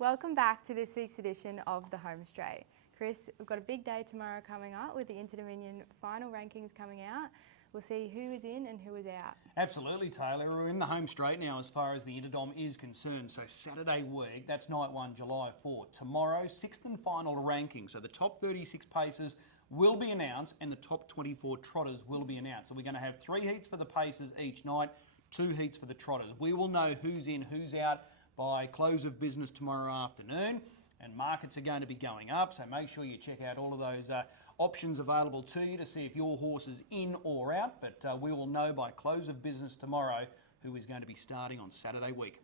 Welcome back to this week's edition of the Home Straight. Chris, we've got a big day tomorrow coming up with the Inter-Dominion final rankings coming out. We'll see who is in and who is out. Absolutely, Taylor. We're in the home straight now as far as the Interdom is concerned. So Saturday week, that's night one, July 4th. Tomorrow, sixth and final ranking. So the top 36 pacers will be announced and the top 24 trotters will be announced. So we're going to have 3 heats for the pacers each night, 2 heats for the trotters. We will know who's in, who's out by close of business tomorrow afternoon. And markets are going to be going up, so make sure you check out all of those options available to you to see if your horse is in or out. But we will know by close of business tomorrow who is going to be starting on Saturday week.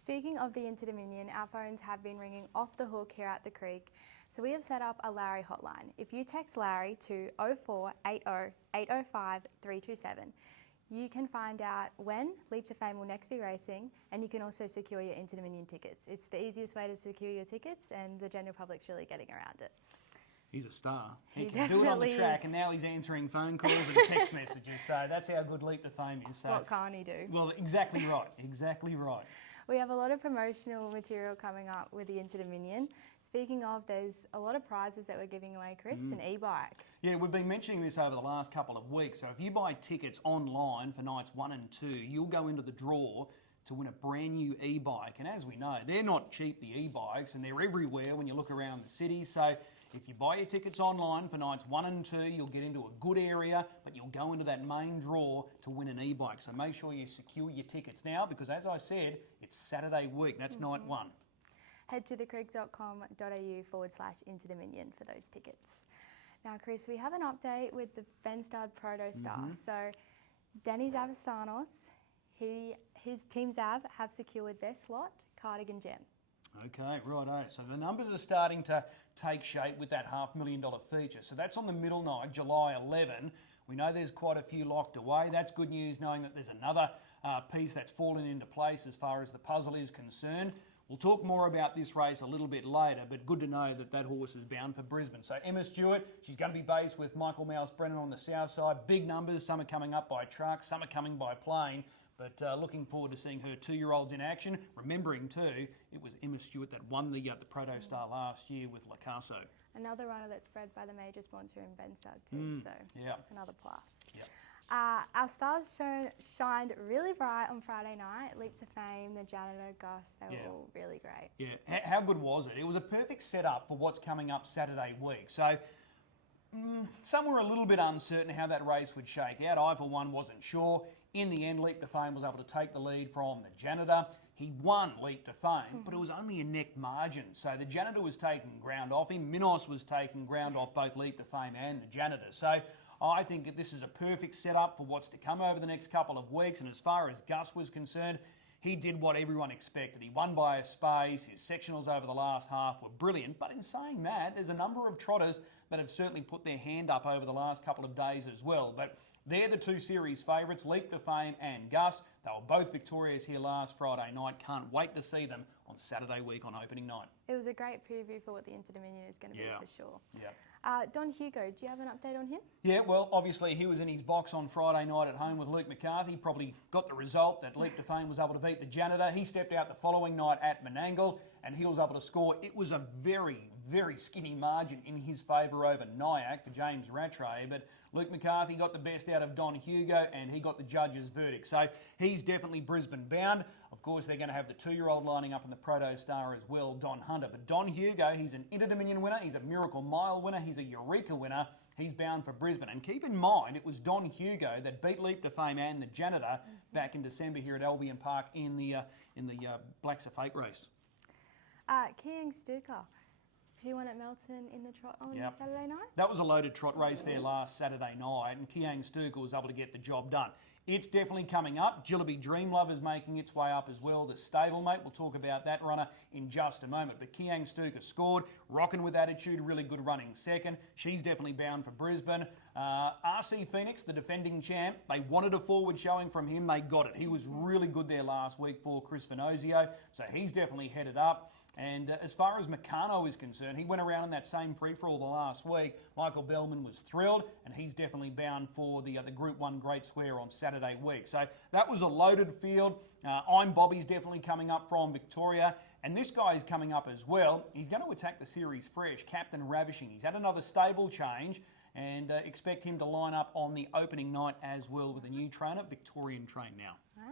Speaking of the Inter-Dominion, our phones have been ringing off the hook here at the Creek. So we have set up a Larry hotline. If you text Larry to 0480 805 327, you can find out when Leap to Fame will next be racing, and you can also secure your Inter-Dominion tickets. It's the easiest way to secure your tickets, and the general public's really getting around it. He's a star. He can definitely do it on the track, is. and now he's answering phone calls and text messages. So that's how good Leap to Fame is. So, What can't he do? well, exactly right. Exactly right. We have a lot of promotional material coming up with the Inter-Dominion. Speaking of, there's a lot of prizes that we're giving away, Chris, an e-bike. Yeah, we've been mentioning this over the last couple of weeks. So if you buy tickets online for nights 1 and 2, you'll go into the draw to win a brand new e-bike. And as we know, they're not cheap, the e-bikes, and they're everywhere when you look around the city. So if you buy your tickets online for nights 1 and 2, you'll get into a good area, but you'll go into that main draw to win an e-bike. So make sure you secure your tickets now, because as I said, it's Saturday week. That's night 1. Head to thecreek.com.au/Inter-Dominion for those tickets. Now, Chris, we have an update with the Ben Stud Proto Star. So, Danny Zavasanos, his Team Zav have secured their slot, Cardigan Gem. Okay, righto. So the numbers are starting to take shape with that $500,000 feature. So that's on the middle night, July 11. We know there's quite a few locked away. That's good news, knowing that there's another piece that's fallen into place as far as the puzzle is concerned. We'll talk more about this race a little bit later, but good to know that that horse is bound for Brisbane. So Emma Stewart, she's going to be based with Michael Mouse Brennan on the south side. Big numbers, some are coming up by truck, some are coming by plane. But looking forward to seeing her 2-year-olds in action. Remembering too, it was Emma Stewart that won the Proto Star last year with Lacasso. Another runner that's bred by the major sponsor in Ben Stud too, so another plus. Yep. Our stars shined really bright on Friday night. Leap to Fame, the janitor, Gus, they were all really great. Yeah, how good was it? It was a perfect setup for what's coming up Saturday week. So some were a little bit uncertain how that race would shake out. I, for one, wasn't sure. In the end, Leap to Fame was able to take the lead from the janitor. He won Leap to Fame, but it was only a neck margin. So the janitor was taking ground off him. Minos was taking ground off both Leap to Fame and the janitor. So I think that this is a perfect setup for what's to come over the next couple of weeks. And as far as Gus was concerned, he did what everyone expected. He won by a space. His sectionals over the last half were brilliant. But in saying that, there's a number of trotters that have certainly put their hand up over the last couple of days as well. But they're the 2 series favourites, Leap to Fame and Gus. They were both victorious here last Friday night. Can't wait to see them on Saturday week on opening night. It was a great preview for what the Inter-Dominion is going to be for sure. Yeah. Don Hugo, do you have an update on him? Yeah, well, obviously he was in his box on Friday night at home with Luke McCarthy. Probably got the result that Leap to Fame was able to beat the janitor. He stepped out the following night at Menangle and he was able to score. It was a very, very skinny margin in his favour over Nyack for James Rattray, but Luke McCarthy got the best out of Don Hugo and he got the judge's verdict. So he's definitely Brisbane bound. Of course, they're going to have the 2-year-old lining up in the Proto Star as well, Don Hunter. But Don Hugo, he's an Inter-Dominion winner, he's a Miracle Mile winner, he's a Eureka winner. He's bound for Brisbane. And keep in mind, it was Don Hugo that beat Leap to Fame and the janitor back in December here at Albion Park in the Blacks of Fate race. Kiang Stuka, she won at Melton in the trot on Saturday night? That was a loaded trot race there last Saturday night, and Kiang Stuka was able to get the job done. It's definitely coming up. Jillaby Dream Love is making its way up as well. The stablemate, we'll talk about that runner in just a moment. But Kiang Stuka scored, rocking with attitude, really good running second. She's definitely bound for Brisbane. RC Phoenix, the defending champ, they wanted a forward showing from him. They got it. He was really good there last week for Chris Finozio, so he's definitely headed up. And as far as Meccano is concerned, he went around in that same free-for-all the last week. Michael Bellman was thrilled, and he's definitely bound for the Group 1 Great Square on Saturday week. So that was a loaded field. I'm Bobby's definitely coming up from Victoria. And this guy is coming up as well. He's going to attack the series fresh, Captain Ravishing. He's had another stable change, and expect him to line up on the opening night as well with a new trainer, Victorian train now. Wow.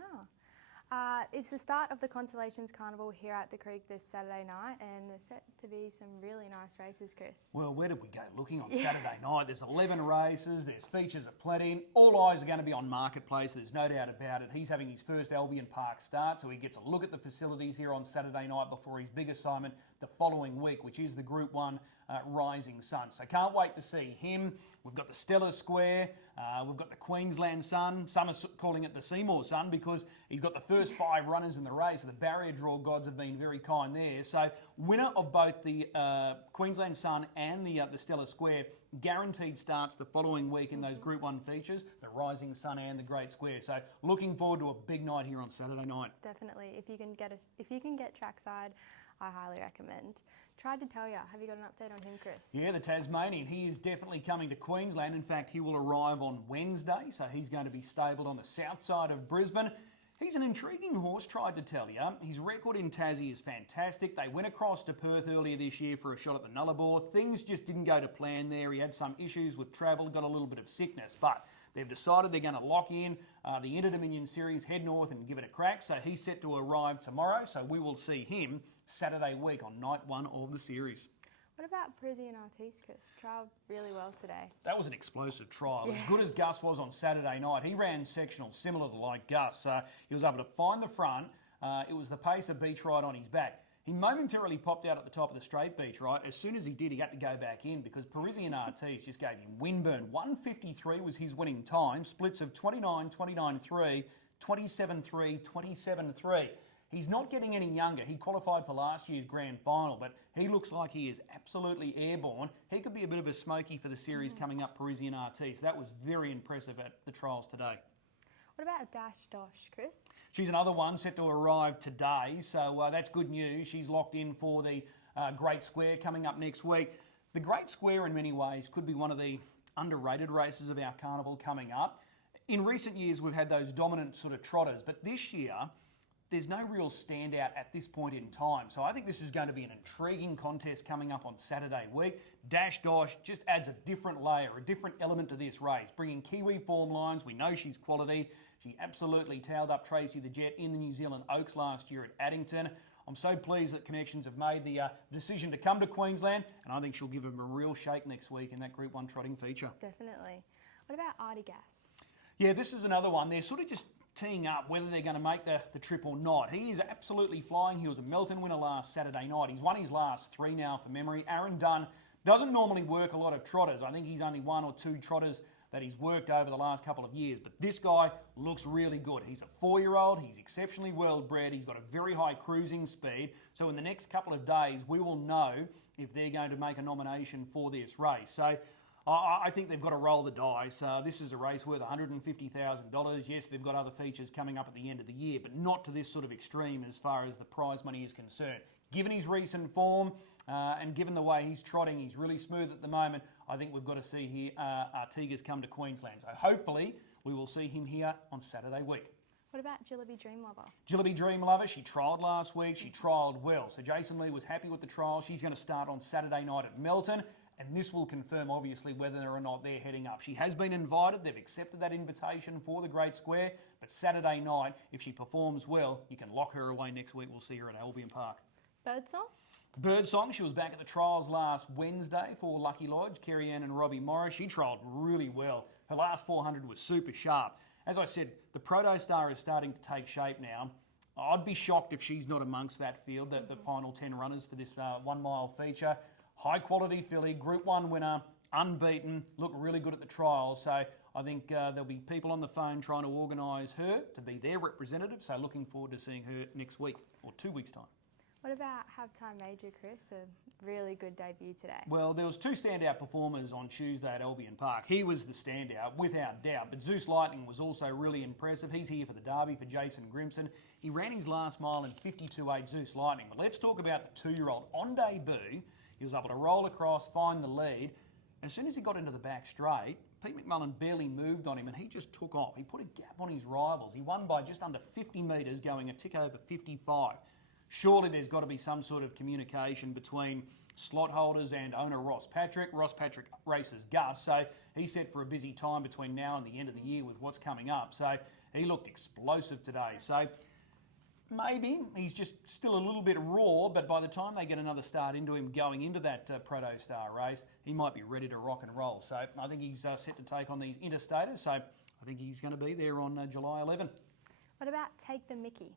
It's the start of the Constellations Carnival here at the Creek this Saturday night, and there's set to be some really nice races, Chris. Well, where did we go looking on Saturday night? There's 11 races, there's features aplenty. All eyes are going to be on Marketplace, there's no doubt about it. He's having his first Albion Park start, so he gets a look at the facilities here on Saturday night before his big assignment the following week, which is the Group 1 Rising Sun. So can't wait to see him. We've got the Stella Square, we've got the Queensland Sun. Some are calling it the Seymour Sun because he's got the first 5 runners in the race. So the barrier draw gods have been very kind there. So winner of both the Queensland Sun and the Stella Square guaranteed starts the following week in those Group 1 features, the Rising Sun and the Great Square. So looking forward to a big night here on Saturday night. Definitely. If you can get trackside, I highly recommend. Tried to tell you, have you got an update on him, Chris? Yeah, the Tasmanian. He is definitely coming to Queensland. In fact, he will arrive on Wednesday, so he's going to be stabled on the south side of Brisbane. He's an intriguing horse, tried to tell you. His record in Tassie is fantastic. They went across to Perth earlier this year for a shot at the Nullarbor. Things just didn't go to plan there. He had some issues with travel, got a little bit of sickness, but they've decided they're going to lock in the Inter-Dominion Series, head north and give it a crack. So he's set to arrive tomorrow, so we will see him Saturday week on night 1 of the series. What about Parisian Artiste, Chris? Trialled really well today. That was an explosive trial. As good as Gus was on Saturday night, he ran sectional similar to like Gus. He was able to find the front. It was the pace of Beach Ride on his back. He momentarily popped out at the top of the straight, Beach Ride. As soon as he did, he had to go back in because Parisian Artiste just gave him windburn. 1:53 was his winning time. Splits of 29, 29.3, 27.3, 27.3. He's not getting any younger. He qualified for last year's grand final, but he looks like he is absolutely airborne. He could be a bit of a smoky for the series coming up, Parisian Artiste. That was very impressive at the trials today. What about Dash Dosh, Chris? She's another one set to arrive today, so that's good news. She's locked in for the Great Square coming up next week. The Great Square, in many ways, could be one of the underrated races of our carnival coming up. In recent years, we've had those dominant sort of trotters, but this year, there's no real standout at this point in time. So I think this is going to be an intriguing contest coming up on Saturday week. Dash Dosh just adds a different layer, a different element to this race, bringing Kiwi form lines. We know she's quality. She absolutely tailed up Tracy the Jet in the New Zealand Oaks last year at Addington. I'm so pleased that Connections have made the decision to come to Queensland, and I think she'll give them a real shake next week in that Group 1 trotting feature. Definitely. What about Artie Gas? Yeah, this is another one. They're sort of just teeing up whether they're going to make the trip or not. He is absolutely flying. He was a Melton winner last Saturday night. He's won his last 3 now for memory. Aaron Dunn doesn't normally work a lot of trotters. I think he's only 1 or 2 trotters that he's worked over the last couple of years. But this guy looks really good. He's a 4-year-old. He's exceptionally well bred. He's got a very high cruising speed. So in the next couple of days, we will know if they're going to make a nomination for this race. So I think they've got to roll the dice. This is a race worth $150,000. Yes, they've got other features coming up at the end of the year, but not to this sort of extreme as far as the prize money is concerned. Given his recent form and given the way he's trotting, he's really smooth at the moment. I think we've got to see here Artigas come to Queensland. So hopefully we will see him here on Saturday week. What about Jillaby Dream Lover? Jillaby Dream Lover, she trialled last week. She trialled well. So Jason Lee was happy with the trial. She's going to start on Saturday night at Melton. And this will confirm, obviously, whether or not they're heading up. She has been invited. They've accepted that invitation for the Great Square. But Saturday night, if she performs well, you can lock her away next week. We'll see her at Albion Park. Birdsong? Birdsong, she was back at the trials last Wednesday for Lucky Lodge. Kerry Ann and Robbie Morris. She trialled really well. Her last 400 was super sharp. As I said, the Proto Star is starting to take shape now. I'd be shocked if she's not amongst that field, the final 10 runners for this 1 mile feature. High quality filly, Group 1 winner, unbeaten, looked really good at the trials. So I think there'll be people on the phone trying to organise her to be their representative. So looking forward to seeing her next week or 2 weeks' time. What about Halftime Major, Chris? A really good debut today. Well, there was two standout performers on Tuesday at Albion Park. He was the standout, without doubt. But Zeus Lightning was also really impressive. He's here for the derby for Jason Grimson. He ran his last mile in 52.8 Zeus Lightning. But let's talk about the 2-year-old. On debut, he was able to roll across, find the lead. As soon as he got into the back straight, Pete McMullen barely moved on him and he just took off. He put a gap on his rivals. He won by just under 50 metres, going a tick over 55. Surely there's got to be some sort of communication between slot holders and owner Ross Patrick. Ross Patrick races Gus, so he's set for a busy time between now and the end of the year with what's coming up. So he looked explosive today. So maybe he's just still a little bit raw, but by the time they get another start into him going into that Proto Star race, he might be ready to rock and roll. So I think he's set to take on these interstaters. So I think he's going to be there on July 11. What about Take the Mickey?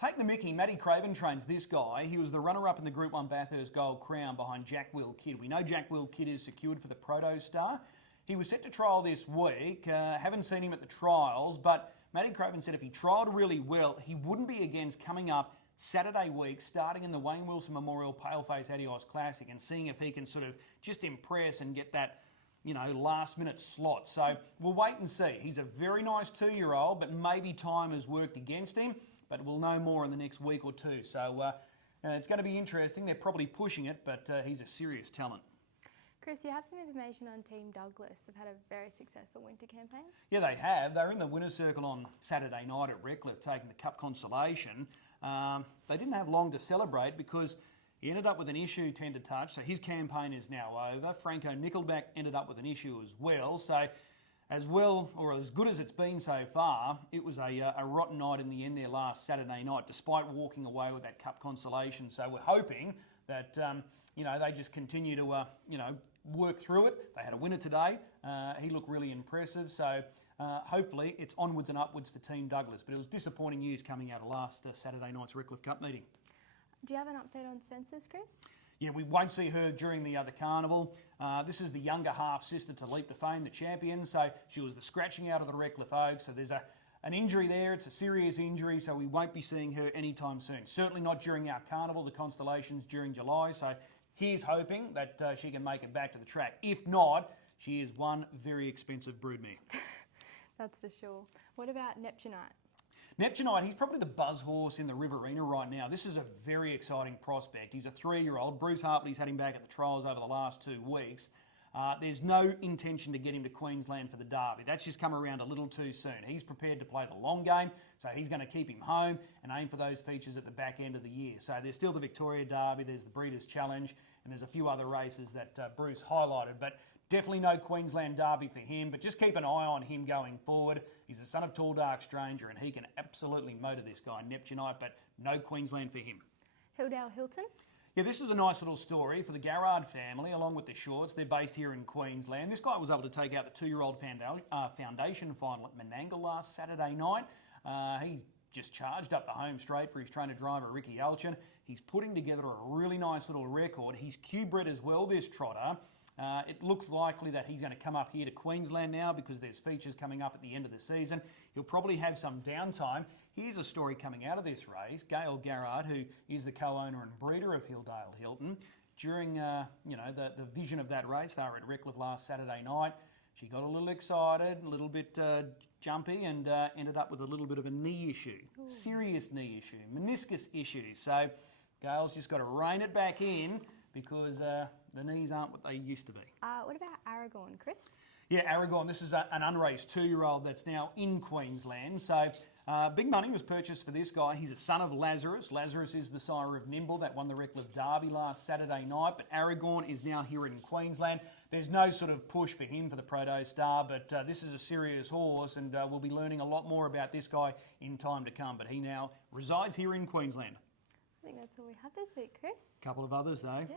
Take the Mickey. Matty Craven trains this guy. He was the runner-up in the Group 1 Bathurst Gold Crown behind Jack Will Kidd. We know Jack Will Kidd is secured for the Proto Star. He was set to trial this week. Haven't seen him at the trials, but Matty Craven said if he trialled really well, he wouldn't be against coming up Saturday week, starting in the Wayne Wilson Memorial Paleface Adios Classic and seeing if he can sort of just impress and get that, last-minute slot. So we'll wait and see. He's a very nice 2-year-old, but maybe time has worked against him. But we'll know more in the next week or two. So it's going to be interesting. They're probably pushing it, but he's a serious talent. Chris, you have some information on Team Douglas. They've had a very successful winter campaign. Yeah, they have. They were in the winner's circle on Saturday night at Redcliffe, taking the Cup consolation. They didn't have long to celebrate because he ended up with an issue 10 to touch. So his campaign is now over. Franco Nickelback ended up with an issue as well. So as well, or as good as it's been so far, it was a rotten night in the end there last Saturday night, despite walking away with that Cup consolation. So we're hoping that, they just continue to, work through it. They had a winner today. He looked really impressive. So hopefully it's onwards and upwards for Team Douglas. But it was disappointing news coming out of last Saturday night's Redcliffe Cup meeting. Do you have an update on Census, Chris? Yeah, we won't see her during the other carnival. This is the younger half-sister to Leap to Fame, the champion. So she was the scratching out of the Redcliffe Oaks. So there's an injury there. It's a serious injury, so we won't be seeing her anytime soon. Certainly not during our carnival, the Constellations during July. So here's hoping that she can make it back to the track. If not, she is one very expensive broodmare. That's for sure. What about Neptunite? Neptunite, he's probably the buzz horse in the Riverina right now. This is a very exciting prospect. He's a 3-year-old. Bruce Hartley's had him back at the trials over the last 2 weeks. There's no intention to get him to Queensland for the Derby. That's just come around a little too soon. He's prepared to play the long game, so he's going to keep him home and aim for those features at the back end of the year. So there's still the Victoria Derby, there's the Breeders' Challenge, and there's a few other races that Bruce highlighted. But definitely no Queensland Derby for him, but just keep an eye on him going forward. He's the son of Tall Dark Stranger, and he can absolutely motor this guy, Neptunite, but no Queensland for him. Hildale Hilton? Yeah, this is a nice little story for the Garrard family, along with the Shorts. They're based here in Queensland. This guy was able to take out the 2-year-old foundation final at Menangle last Saturday night. He just charged up the home straight for his trainer driver, Ricky Alchin. He's putting together a really nice little record. He's Q-bred as well, this trotter. It looks likely that he's going to come up here to Queensland now because there's features coming up at the end of the season. He'll probably have some downtime. Here's a story coming out of this race. Gail Garrard, who is the co-owner and breeder of Hildale Hilton, during the vision of that race, they were at Redcliffe last Saturday night. She got a little excited, a little bit jumpy, and ended up with a little bit of a knee issue. Ooh. Serious knee issue, meniscus issue. So Gail's just got to rein it back in because the knees aren't what they used to be. What about Aragorn, Chris? Yeah, Aragorn. This is an unraced 2-year-old that's now in Queensland. So big money was purchased for this guy. He's a son of Lazarus. Lazarus is the sire of Nimble that won the Redcliffe Derby last Saturday night. But Aragorn is now here in Queensland. There's no sort of push for him for the Proto Star, but this is a serious horse, and we'll be learning a lot more about this guy in time to come. But he now resides here in Queensland. I think that's all we have this week, Chris. A couple of others, though. Yeah.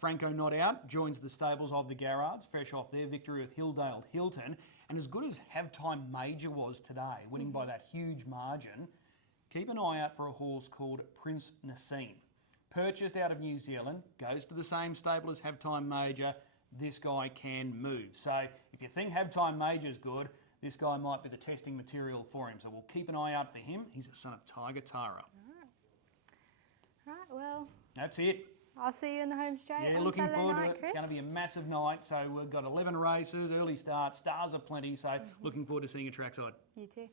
Franco Not Out joins the stables of the Garrards, fresh off their victory with Hildale Hilton. And as good as Have Time Major was today, winning by that huge margin, keep an eye out for a horse called Prince Nassim. Purchased out of New Zealand, goes to the same stable as Have Time Major. This guy can move. So if you think Have Time Major's good, this guy might be the testing material for him. So we'll keep an eye out for him. He's a son of Tiger Tara. Right, well, That's it. I'll see you in the home straight Yeah, on looking Saturday forward night, to it. Chris. It's going to be a massive night. So we've got 11 races, early start, stars are plenty. So looking forward to seeing you trackside. You too.